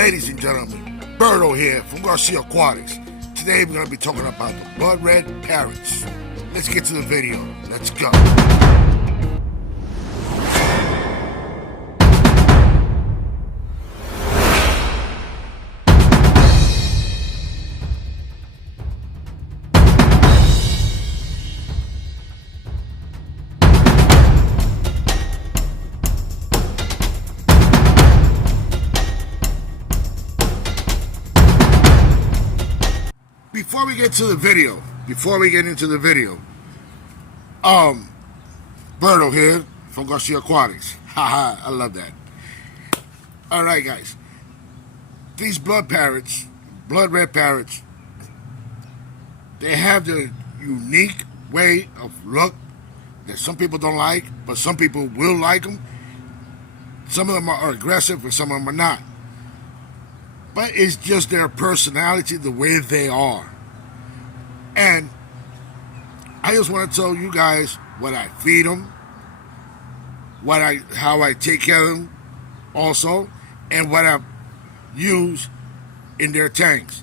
Ladies and gentlemen, Berto here from Garcia Aquatics. Today we're going to be talking about the blood red parrots. Let's get to the video. Let's go. Before we get into the video, Berto here from Garcia Aquatics. Haha, I love that. Alright guys, these blood red parrots, they have the unique way of look that some people don't like, but some people will like them. Some of them are aggressive and some of them are not. But it's just their personality, the way they are. And I just want to tell you guys what I feed them, how I take care of them also, and what I use in their tanks.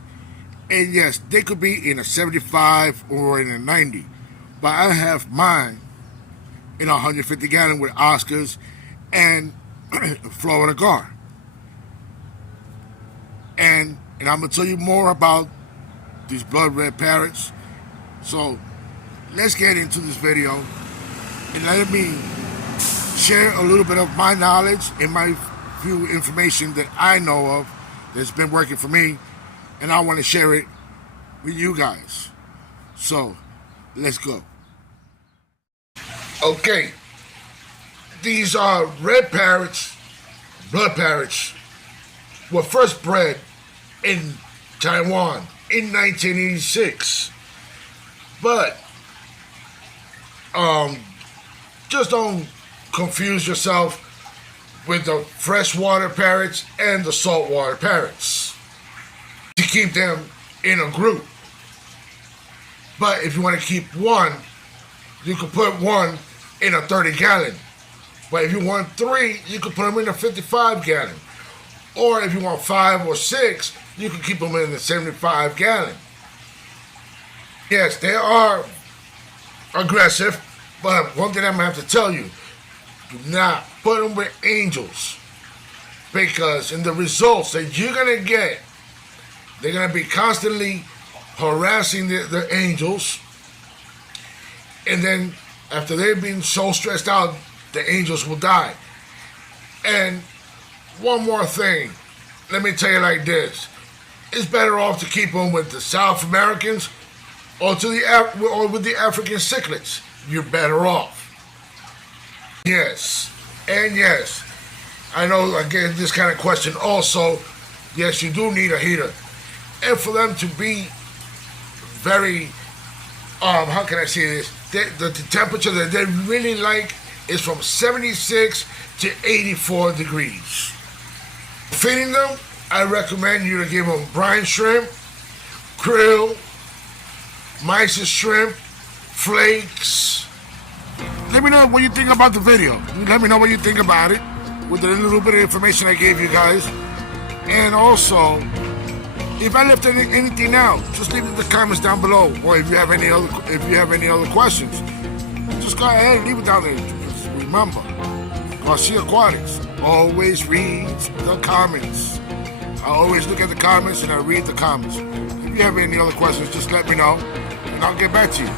And yes, they could be in a 75 or in a 90, but I have mine in a 150 gallon with Oscars and Florida Guard. And I'm going to tell you more about these blood red parrots. So let's get into this video and let me share a little bit of my knowledge and my few information that I know of that's been working for me, and I want to share it with you guys. So let's go. Okay, these are red parrots, blood parrots, were first bred in Taiwan in 1986. But just don't confuse yourself with the freshwater parrots and the saltwater parrots to keep them in a group. But if you want to keep one, you can put one in a 30 gallon. But if you want three, you can put them in a 55 gallon. Or if you want 5 or 6, you can keep them in the 75 gallon. Yes, they are aggressive, but one thing I'm going to have to tell you, do not put them with angels. Because in the results that you're going to get, they're going to be constantly harassing the angels. And then after they've been so stressed out, the angels will die. And one more thing, let me tell you like this. It's better off to keep them with the South Americans or with the African cichlids. You're better off. Yes, and yes, I know I get this kind of question also. Yes, you do need a heater. And for them to be very, how can I say this? The temperature that they really like is from 76 to 84 degrees. Feeding them, I recommend you to give them brine shrimp, krill, mysis shrimp, flakes. Let me know what you think about the video. Let me know what you think about it with the little bit of information I gave you guys. And also, if I left anything out, just leave it in the comments down below. Or if you have any other questions, just go ahead and leave it down there. Just remember, Garcia Aquatics always reads the comments. I always look at the comments and I read the comments. If you have any other questions, just let me know and I'll get back to you.